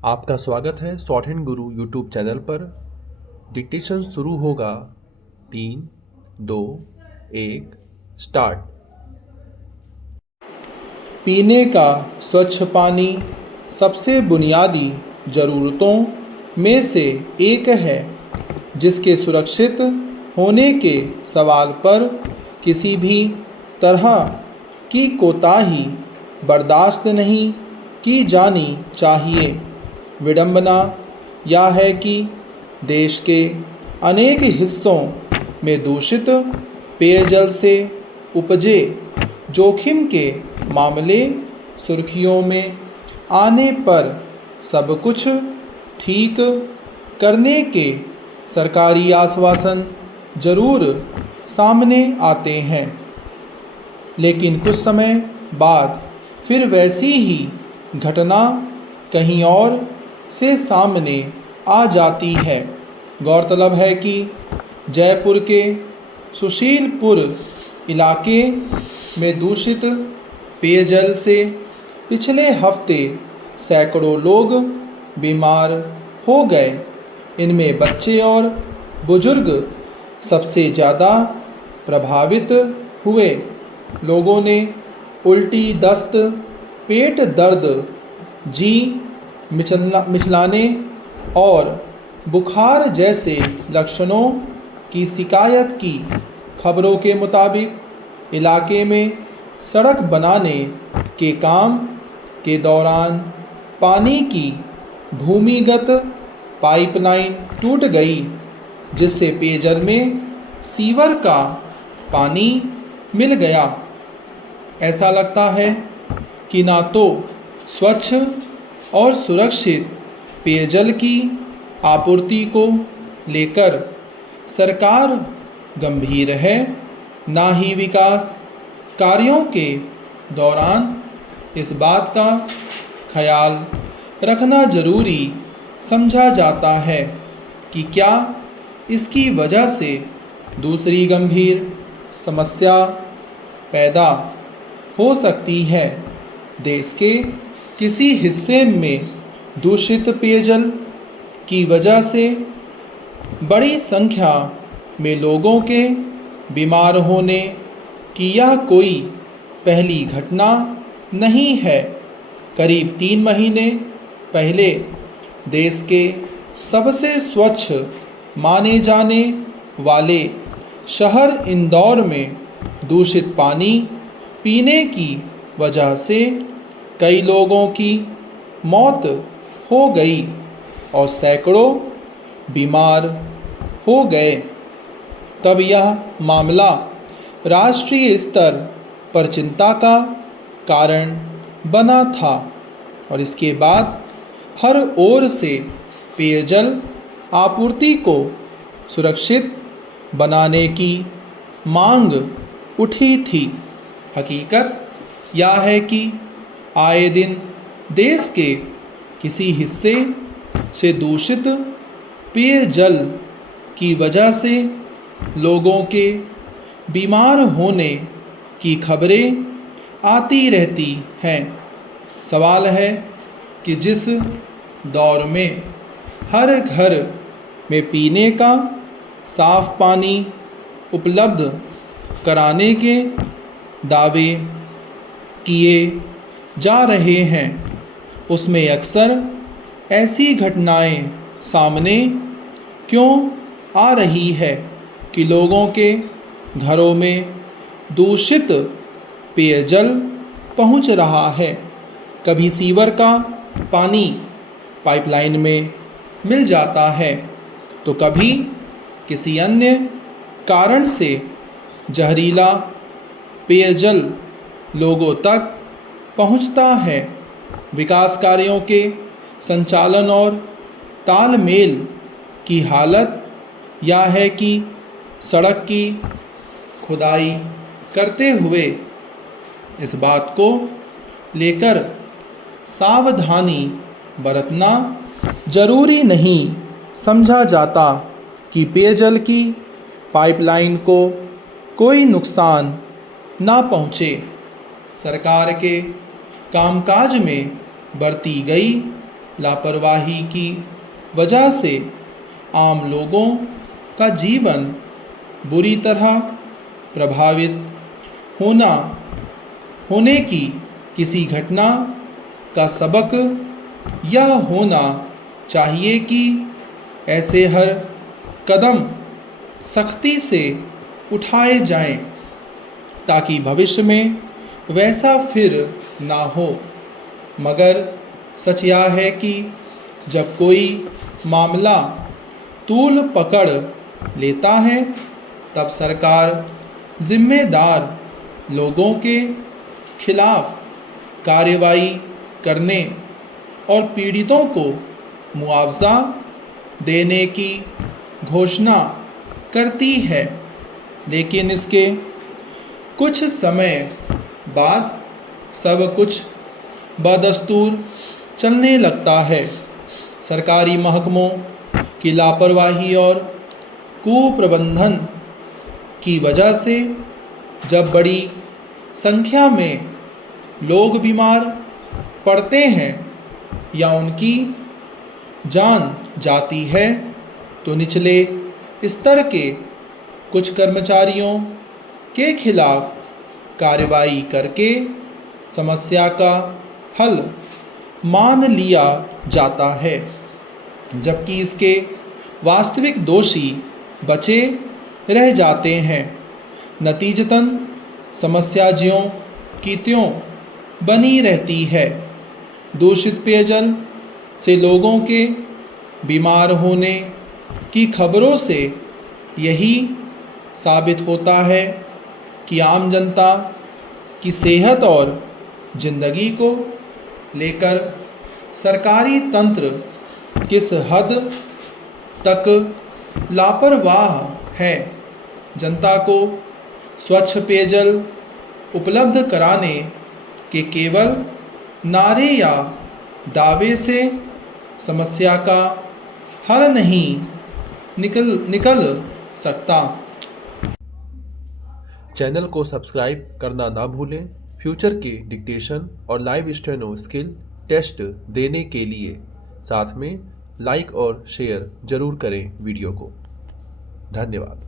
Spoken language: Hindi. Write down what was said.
आपका स्वागत है शॉर्ट हैंड गुरु यूट्यूब चैनल पर। डिक्टेशन शुरू होगा। 3, 2, 1 स्टार्ट। पीने का स्वच्छ पानी सबसे बुनियादी ज़रूरतों में से एक है, जिसके सुरक्षित होने के सवाल पर किसी भी तरह की कोताही बर्दाश्त नहीं की जानी चाहिए। विडंबना यह है कि देश के अनेक हिस्सों में दूषित पेयजल से उपजे जोखिम के मामले सुर्खियों में आने पर सब कुछ ठीक करने के सरकारी आश्वासन जरूर सामने आते हैं, लेकिन कुछ समय बाद फिर वैसी ही घटना कहीं और से सामने आ जाती है। गौरतलब है कि जयपुर के सुशीलपुर इलाके में दूषित पेयजल से पिछले हफ्ते सैकड़ों लोग बीमार हो गए। इनमें बच्चे और बुजुर्ग सबसे ज़्यादा प्रभावित हुए। लोगों ने उल्टी, दस्त, पेट दर्द, जी मिचलाने और बुखार जैसे लक्षणों की शिकायत की। खबरों के मुताबिक इलाके में सड़क बनाने के काम के दौरान पानी की भूमिगत पाइपलाइन टूट गई, जिससे पेयजल में सीवर का पानी मिल गया। ऐसा लगता है कि ना तो स्वच्छ और सुरक्षित पेयजल की आपूर्ति को लेकर सरकार गंभीर है, ना ही विकास कार्यों के दौरान इस बात का ख्याल रखना जरूरी समझा जाता है कि क्या इसकी वजह से दूसरी गंभीर समस्या पैदा हो सकती है। देश के किसी हिस्से में दूषित पेयजल की वजह से बड़ी संख्या में लोगों के बीमार होने की यह कोई पहली घटना नहीं है। करीब 3 महीने पहले देश के सबसे स्वच्छ माने जाने वाले शहर इंदौर में दूषित पानी पीने की वजह से कई लोगों की मौत हो गई और सैकड़ों बीमार हो गए। तब यह मामला राष्ट्रीय स्तर पर चिंता का कारण बना था और इसके बाद हर ओर से पेयजल आपूर्ति को सुरक्षित बनाने की मांग उठी थी। हकीकत यह है कि आए दिन देश के किसी हिस्से से दूषित पेयजल की वजह से लोगों के बीमार होने की खबरें आती रहती हैं। सवाल है कि जिस दौर में हर घर में पीने का साफ पानी उपलब्ध कराने के दावे किए जा रहे हैं, उसमें अक्सर ऐसी घटनाएं सामने क्यों आ रही है कि लोगों के घरों में दूषित पेयजल पहुंच रहा है। कभी सीवर का पानी पाइपलाइन में मिल जाता है, तो कभी किसी अन्य कारण से जहरीला पेयजल लोगों तक पहुंचता है। विकास कार्यों के संचालन और तालमेल की हालत यह है कि सड़क की खुदाई करते हुए इस बात को लेकर सावधानी बरतना जरूरी नहीं समझा जाता कि पेयजल की पाइपलाइन को कोई नुकसान ना पहुँचे। सरकार के कामकाज में बरती गई लापरवाही की वजह से आम लोगों का जीवन बुरी तरह प्रभावित होने की किसी घटना का सबक यह होना चाहिए कि ऐसे हर कदम सख्ती से उठाए जाएं ताकि भविष्य में वैसा फिर ना हो। मगर सच यह है कि जब कोई मामला तूल पकड़ लेता है तब सरकार जिम्मेदार लोगों के खिलाफ कार्रवाई करने और पीड़ितों को मुआवजा देने की घोषणा करती है। लेकिन इसके कुछ समय बाद सब कुछ बदस्तूर चलने लगता है। सरकारी महकमों की लापरवाही और कुप्रबंधन की वजह से जब बड़ी संख्या में लोग बीमार पड़ते हैं या उनकी जान जाती है तो निचले स्तर के कुछ कर्मचारियों के खिलाफ कार्रवाई करके समस्या का हल मान लिया जाता है, जबकि इसके वास्तविक दोषी बचे रह जाते हैं। नतीजतन समस्या ज्यों की त्यों बनी रहती है। दूषित पेयजल से लोगों के बीमार होने की खबरों से यही साबित होता है कि आम जनता की सेहत और जिंदगी को लेकर सरकारी तंत्र किस हद तक लापरवाह है। जनता को स्वच्छ पेयजल उपलब्ध कराने के केवल नारे या दावे से समस्या का हल नहीं निकल सकता। चैनल को सब्सक्राइब करना ना भूलें। फ्यूचर के डिक्टेशन और लाइव स्टेनो स्किल टेस्ट देने के लिए साथ में लाइक और शेयर जरूर करें वीडियो को। धन्यवाद।